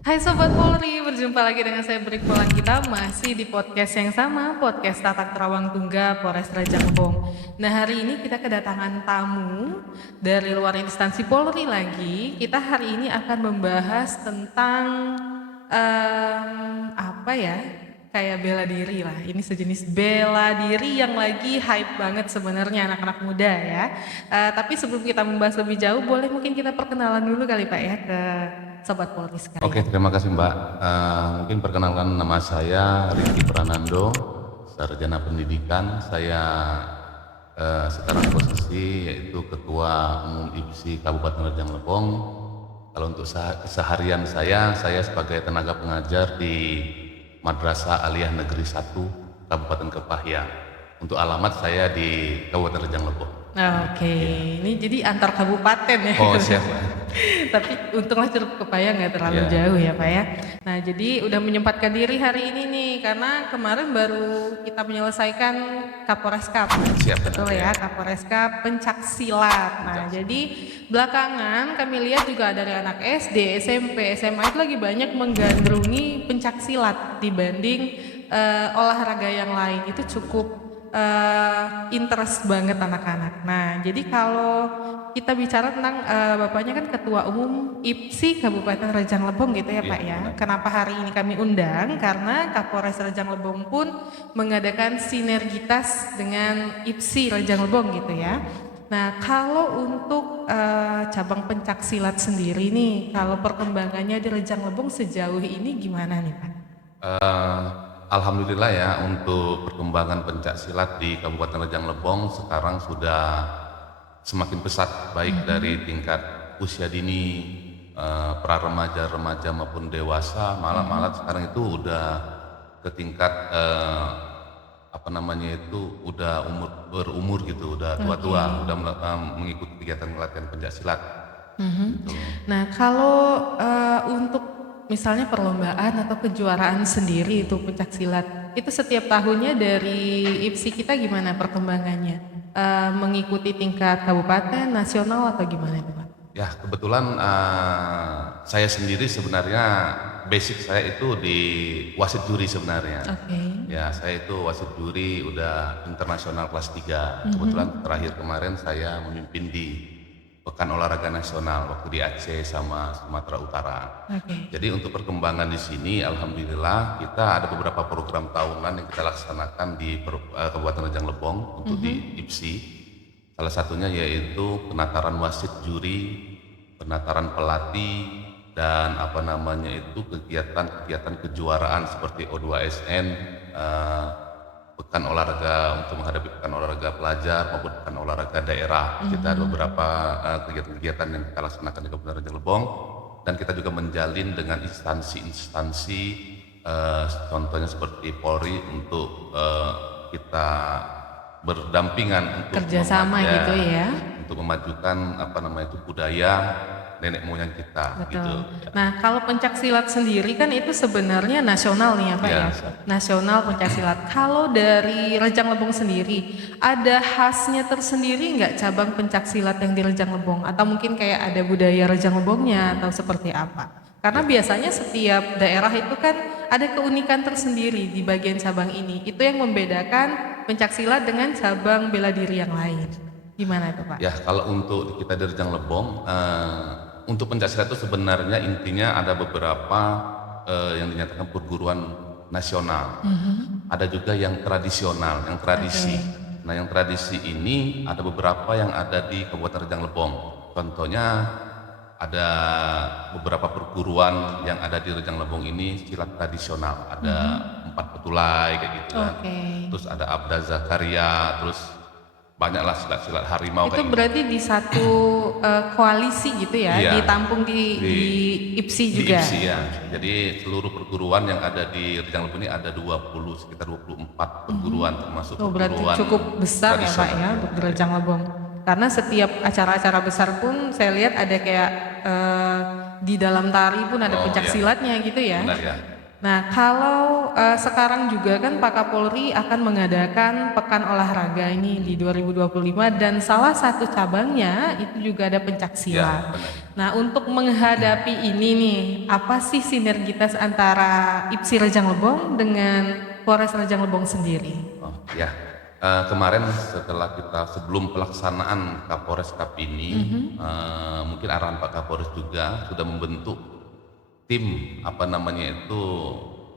Hai Sobat Polri, berjumpa lagi dengan saya Brikpo. Kita masih di podcast yang sama, podcast Tatak Terawang Tungga Polres Rajang Lebong. Nah, hari ini kita kedatangan tamu dari luar instansi Polri lagi. Kita hari ini akan membahas tentang apa ya? Kayak bela diri lah. Ini sejenis bela diri yang lagi hype banget sebenarnya anak-anak muda ya. Tapi sebelum kita membahas lebih jauh, boleh mungkin kita perkenalan dulu kali Pak ya ke Sobat Polri sekalian. Oke, terima kasih Mbak. Mungkin perkenalkan, nama saya Rizky Pranando, sarjana pendidikan. Saya sekarang posisi yaitu Ketua Umum IPSI Kabupaten Rajang Lebong. Kalau untuk keseharian saya sebagai tenaga pengajar di Madrasah Aliyah Negeri 1 Kabupaten Kepahyang. Untuk alamat saya di Kabupaten Rajang Lebong. Oke, ini jadi antar kabupaten ya. Oh siap. Tapi untunglah Curug Kepahyang nggak terlalu jauh ya Pak ya. Nah jadi udah menyempatkan diri hari ini nih, karena kemarin baru kita menyelesaikan Kaporeskap. Siap, betul ya, Kaporeskap pencak silat. Nah jadi belakangan kami lihat juga dari anak SD, SMP, SMA itu lagi banyak menggandrungi pencak silat dibanding olahraga yang lain. Itu cukup interest banget anak-anak. Nah, jadi kalau kita bicara tentang Bapaknya kan Ketua Umum IPSI Kabupaten Rajang Lebong gitu ya Pak ya. Kenapa hari ini kami undang? Karena Kapolres Rajang Lebong pun mengadakan sinergitas dengan IPSI Rajang Lebong gitu ya. Nah, kalau untuk cabang pencak silat sendiri nih, kalau perkembangannya di Rajang Lebong sejauh ini gimana nih Pak? Alhamdulillah ya, untuk perkembangan pencak silat di Kabupaten Rajang Lebong sekarang sudah semakin pesat, baik dari tingkat usia dini, pra remaja, remaja maupun dewasa, malah sekarang itu udah ke tingkat udah berumur gitu, udah tua-tua, udah mengikuti kegiatan pelatihan pencak silat. Gitu. Nah, kalau untuk misalnya perlombaan atau kejuaraan sendiri itu pencak silat, itu setiap tahunnya dari IPSI kita gimana perkembangannya? Mengikuti tingkat kabupaten, nasional atau gimana itu Pak? Ya, kebetulan saya sendiri sebenarnya basic saya itu di wasit juri sebenarnya. Oke. Ya, saya itu wasit juri udah internasional kelas 3. Kebetulan terakhir kemarin saya memimpin di Pekan Olahraga Nasional waktu di Aceh sama Sumatera Utara. Oke. Jadi untuk perkembangan di sini, alhamdulillah kita ada beberapa program tahunan yang kita laksanakan di Kabupaten Rajang Lebong untuk di IPSI. Salah satunya yaitu penataran wasit juri, penataran pelatih, dan kegiatan-kegiatan kejuaraan seperti O2SN, pekan olahraga untuk menghadapi pekan olahraga pelajar maupun pekan olahraga daerah. Kita ada beberapa kegiatan-kegiatan yang kita laksanakan di Kabupaten Rajang Lebong, dan kita juga menjalin dengan instansi-instansi, contohnya seperti Polri, untuk kita berdampingan untuk Kerjasama gitu ya. untuk memajukan budaya nenek moyang kita. Betul. Gitu. Nah, kalau pencak silat sendiri kan itu sebenarnya nasional nih ya Pak ya. Nasional pencak silat. Kalau dari Rajang Lebong sendiri, ada khasnya tersendiri nggak cabang pencak silat yang di Rajang Lebong? Atau mungkin kayak ada budaya Rajang Lebongnya atau seperti apa? Karena biasanya setiap daerah itu kan ada keunikan tersendiri di bagian cabang ini. Itu yang membedakan pencak silat dengan cabang bela diri yang lain. Gimana itu Pak? Ya, kalau untuk kita di Rajang Lebong, untuk pencak silat itu sebenarnya intinya ada beberapa yang dinyatakan perguruan nasional. Ada juga yang tradisional, yang tradisi. Nah, yang tradisi ini ada beberapa yang ada di Kabupaten Rajang Lebong. Contohnya ada beberapa perguruan yang ada di Rajang Lebong ini silat tradisional. Ada empat petulai kayak gitu kan. Terus ada Abda Zakaria, terus banyaklah silat-silat harimau. Itu berarti di satu koalisi gitu ya, Iya, ditampung di IPSI juga. Di IPSI ya. Jadi seluruh perguruan yang ada di Rajang Lebong ini ada sekitar 24 perguruan, termasuk Berarti perguruan cukup besar ya Pak ya untuk di Rajang Lebong. Karena setiap acara-acara besar pun saya lihat ada kayak di dalam tari pun ada pencak silatnya gitu ya. Benar ya. Nah, kalau sekarang juga kan Pak Kapolri akan mengadakan Pekan Olahraga ini di 2025 dan salah satu cabangnya itu juga ada pencak Ya, silat. benar. Nah, untuk menghadapi ini nih, apa sih sinergitas antara IPSI Rejang Lebong dengan Polres Rejang Lebong sendiri? Oh, ya. Kemarin setelah kita sebelum pelaksanaan Kapolres Cup ini, mungkin arahan Pak Kapolres juga sudah membentuk tim apa namanya itu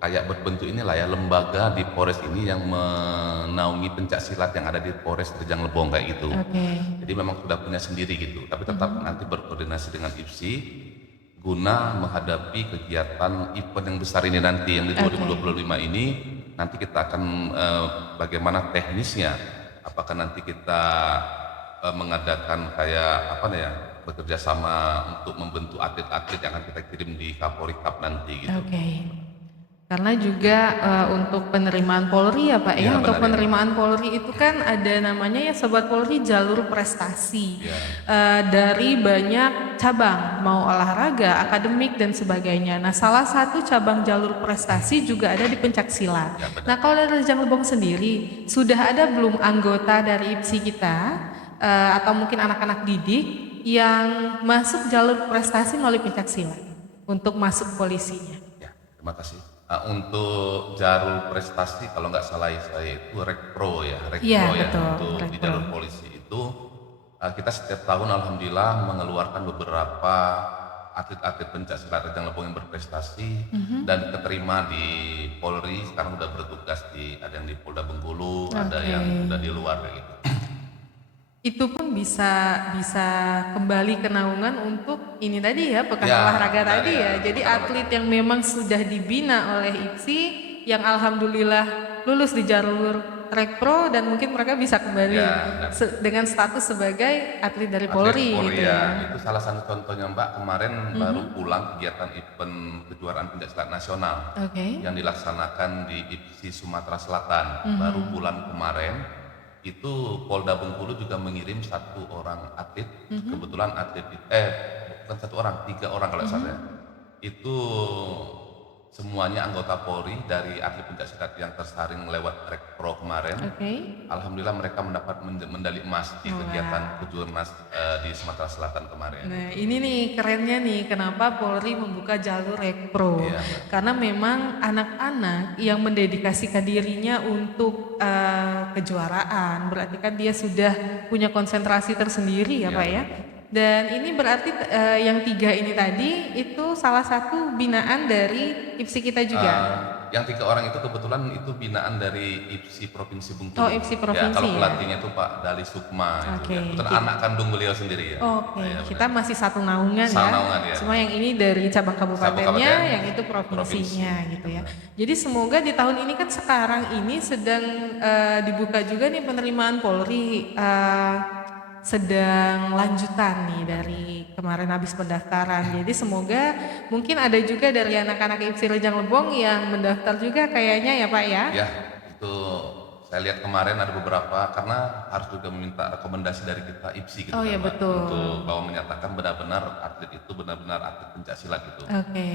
kayak berbentuk inilah ya lembaga di Polres ini yang menaungi pencak silat yang ada di Polres Rejang Lebong kayak gitu. Oke. Jadi memang sudah punya sendiri gitu, tapi tetap nanti berkoordinasi dengan IPSI guna menghadapi kegiatan event yang besar ini nanti yang di 2025 ini. Nanti kita akan bagaimana teknisnya, apakah nanti kita mengadakan kayak apa ya, bekerja sama untuk membentuk atlet-atlet yang akan kita kirim di Kapolri Cup nanti gitu. Oke. Karena juga untuk penerimaan Polri ya Pak ya, Iya, untuk benar ya. penerimaan Polri itu kan ada namanya ya Sobat Polri jalur prestasi. Iya. Dari banyak cabang, mau olahraga, akademik dan sebagainya. Nah, salah satu cabang jalur prestasi juga ada di pencak silat. Ya, benar. Nah, kalau dari Rejang Lebong sendiri, sudah ada belum anggota dari IPSI kita atau mungkin anak-anak didik yang masuk jalur prestasi melalui pencak silat untuk masuk polisinya? Ya, terima kasih. Untuk jalur prestasi kalau nggak salah saya itu Rekpro ya, Iya, Rekpro ya betul, untuk di Rekpro. jalur polisi itu kita setiap tahun alhamdulillah mengeluarkan beberapa atlet-atlet pencak silat Rejang Lebong yang berprestasi dan keterima di Polri, sekarang udah bertugas di ada yang di Polda Bengkulu, ada Oke. yang udah di luar kayak gitu. Itu pun bisa kembali ke naungan untuk ini tadi ya, pekan Ya, olahraga benar tadi ya, ya. Jadi pekan atlet yang memang sudah dibina oleh IPSI yang alhamdulillah lulus di jalur Rekpro dan mungkin mereka bisa kembali Ya, benar. dengan status sebagai atlet dari Atlet Polri Polri gitu ya. itu salah satu contohnya Mbak, kemarin baru pulang kegiatan event kejuaraan pencak silat nasional Oke. yang dilaksanakan di IPSI Sumatera Selatan. Baru bulan kemarin itu Polda Bengkulu juga mengirim satu orang atlet, kebetulan atlet bukan satu orang, 3 orang kalau salah. Itu semuanya anggota Polri dari atlet pencak silat yang tersaring lewat Rekpro kemarin. Oke. Alhamdulillah mereka mendapat medali emas di kegiatan Kejurnas di Sumatera Selatan kemarin. Nah, ini nih kerennya nih kenapa Polri membuka jalur Rekpro. Iya. Karena memang anak-anak yang mendedikasikan dirinya untuk kejuaraan, berarti kan dia sudah punya konsentrasi tersendiri ya Iya. Pak ya. Dan ini berarti yang 3 ini tadi itu salah satu binaan dari IPSI kita juga. Yang 3 orang itu kebetulan itu binaan dari IPSI Provinsi Bengkulu. Oh, IPSI Provinsi Ya, kalau ya. pelatihnya itu Pak Dali Sukma itu Oke. ya. Kebetulan anak kandung beliau sendiri ya. Oke, Iya, kita masih satu naungan Satu ya. naungan, ya. Cuma yang ini dari cabang kabupatennya, kabupaten, yang itu provinsinya gitu ya. Jadi semoga di tahun ini kan sekarang ini sedang dibuka juga nih penerimaan Polri, sedang lanjutan nih dari kemarin habis pendaftaran. Jadi semoga mungkin ada juga dari anak-anak IPSI Rejang Lebong yang mendaftar juga kayaknya ya Pak ya. Ya, itu saya lihat kemarin ada beberapa karena harus juga meminta rekomendasi dari kita IPSI gitu Oh, kan, iya, Mbak, betul. untuk bahwa menyatakan benar-benar atlet itu benar-benar atlet pencak silat gitu. Oke.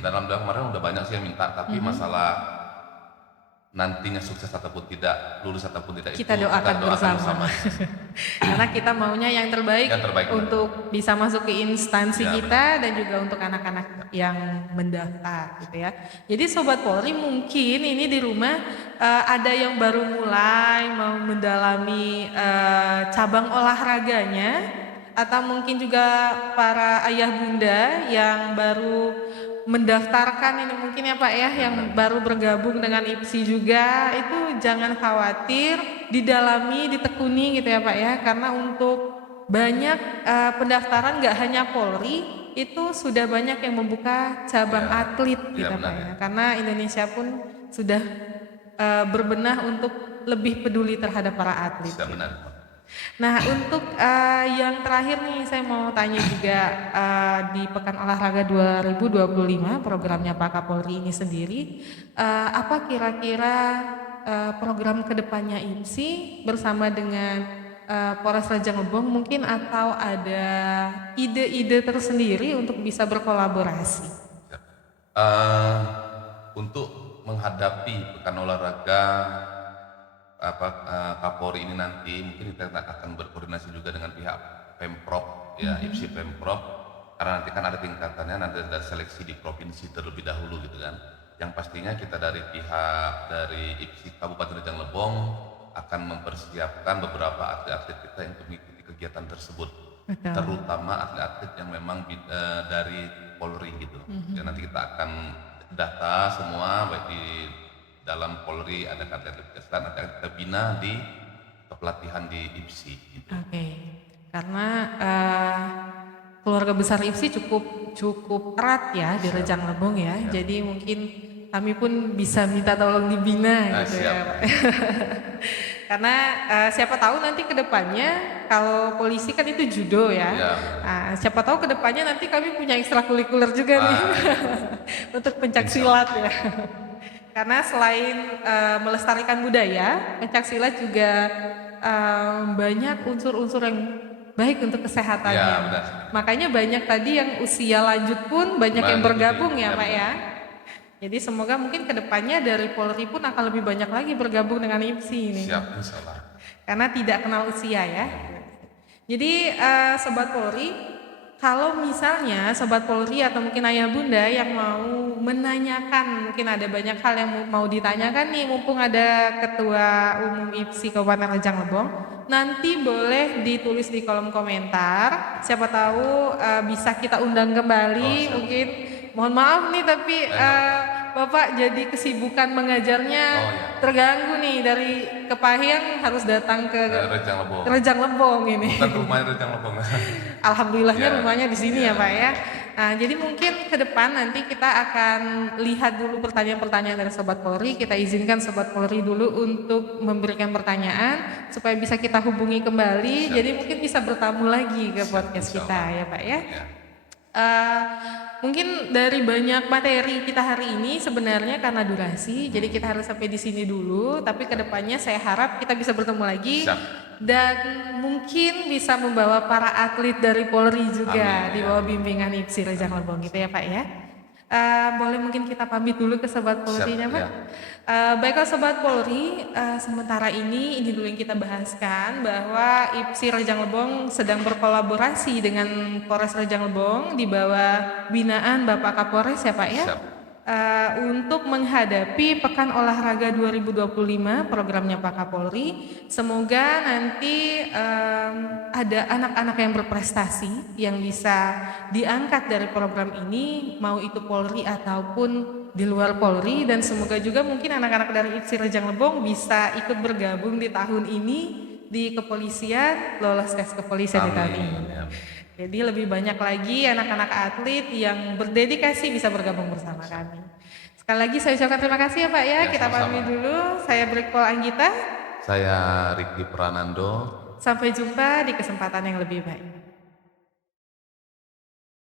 Dan alhamdulillah kemarin udah banyak sih yang minta, tapi masalah nantinya sukses ataupun tidak, lulus ataupun tidak Kita itu doakan bersama. Karena kita maunya yang terbaik, Yang terbaik, benar. untuk bisa masuk ke instansi Ya, kita dan juga untuk anak-anak yang mendaftar gitu ya. Jadi Sobat Polri mungkin ini di rumah ada yang baru mulai mau mendalami cabang olahraganya, atau mungkin juga para ayah bunda yang baru mendaftarkan ini mungkin ya Pak ya, yang baru bergabung dengan IPSI juga, itu jangan khawatir, didalami, ditekuni gitu ya Pak ya, karena untuk banyak pendaftaran nggak hanya Polri, itu sudah banyak yang membuka cabang atlet gitu benar Pak ya. ya, karena Indonesia pun sudah berbenah untuk lebih peduli terhadap para atlet. Sudah benar. Nah, untuk yang terakhir nih saya mau tanya juga, di Pekan Olahraga 2025 programnya Pak Kapolri ini sendiri, apa kira-kira program kedepannya IPSI bersama dengan Polres Rejang Lebong mungkin, atau ada ide-ide tersendiri untuk bisa berkolaborasi? untuk menghadapi pekan olahraga Kapolri ini nanti, mungkin kita akan berkoordinasi juga dengan pihak Pemprov ya, IPSI Pemprov, karena nanti kan ada tingkatannya, nanti ada seleksi di provinsi terlebih dahulu gitu kan. Yang pastinya kita dari pihak dari IPSI Kabupaten Rejang Lebong akan mempersiapkan beberapa atlet-atlet kita yang mengikuti kegiatan tersebut. Betul. Terutama atlet-atlet yang memang dari Polri gitu. Ya, nanti kita akan data semua, baik di dalam Polri ada atlet pencaksilat, nanti akan kita bina di pelatihan di IPSI gitu. Oke. Karena keluarga besar IPSI cukup erat ya di Rejang Lebong ya. Jadi mungkin kami pun bisa minta tolong dibina gitu siap. ya Pak. Karena siapa tahu nanti ke depannya kalau polisi kan itu judo ya. Nah, siapa tahu ke depannya nanti kami punya ekstrakurikuler juga nih untuk pencaksilat ya. Karena selain melestarikan budaya, pencaksilat juga banyak unsur-unsur yang baik untuk kesehatannya. Ya, benar. Makanya banyak tadi yang usia lanjut pun banyak yang bergabung ya Pak ya. Jadi semoga mungkin kedepannya dari Polri pun akan lebih banyak lagi bergabung dengan IPSI ini. Siap, insyaallah. Karena tidak kenal usia ya. Jadi Sobat Polri, kalau misalnya Sobat Polri atau mungkin ayah bunda yang mau menanyakan, mungkin ada banyak hal yang mau ditanyakan nih, mumpung ada Ketua Umum IPSI Kabupaten Rejang Lebong, nanti boleh ditulis di kolom komentar. Siapa tahu bisa kita undang kembali. Mungkin mohon maaf nih tapi Bapak jadi kesibukan mengajarnya terganggu nih, dari Kepahyang harus datang ke Rejang Lebong ini. Bukan rumahnya Rejang Lebong. Alhamdulillahnya rumahnya di sini ya Pak ya. Nah, jadi mungkin ke depan nanti kita akan lihat dulu pertanyaan-pertanyaan dari Sobat Polri. Kita izinkan Sobat Polri dulu untuk memberikan pertanyaan supaya bisa kita hubungi kembali. Jadi mungkin bisa bertamu lagi ke podcast kita ya Pak ya. Mungkin dari banyak materi kita hari ini sebenarnya karena durasi, jadi kita harus sampai di sini dulu. Tapi kedepannya saya harap kita bisa bertemu lagi dan mungkin bisa membawa para atlet dari Polri juga di bawah bimbingan IPSI Rejang Lebong gitu ya Pak ya. Boleh mungkin kita pamit dulu ke Sobat Polri-nya Pak. Baiklah Sobat Polri, sementara ini dulu yang kita bahaskan bahwa IPSI Rejang Lebong sedang berkolaborasi dengan Polres Rejang Lebong di bawah binaan Bapak Kapolres ya Pak ya. Untuk menghadapi Pekan Olahraga 2025 programnya Pak Kapolri. Semoga nanti ada anak-anak yang berprestasi yang bisa diangkat dari program ini, mau itu Polri ataupun di luar Polri, dan semoga juga mungkin anak-anak dari IPSI Rejang Lebong bisa ikut bergabung di tahun ini di kepolisian, lolos tes kepolisian di tahun ini. Jadi lebih banyak lagi anak-anak atlet yang berdedikasi bisa bergabung bersama kami. Sekali lagi saya ucapkan terima kasih ya Pak ya. Kita pamit dulu. Saya Brikpol Anggita. Saya Riki Pranando. Sampai jumpa di kesempatan yang lebih baik.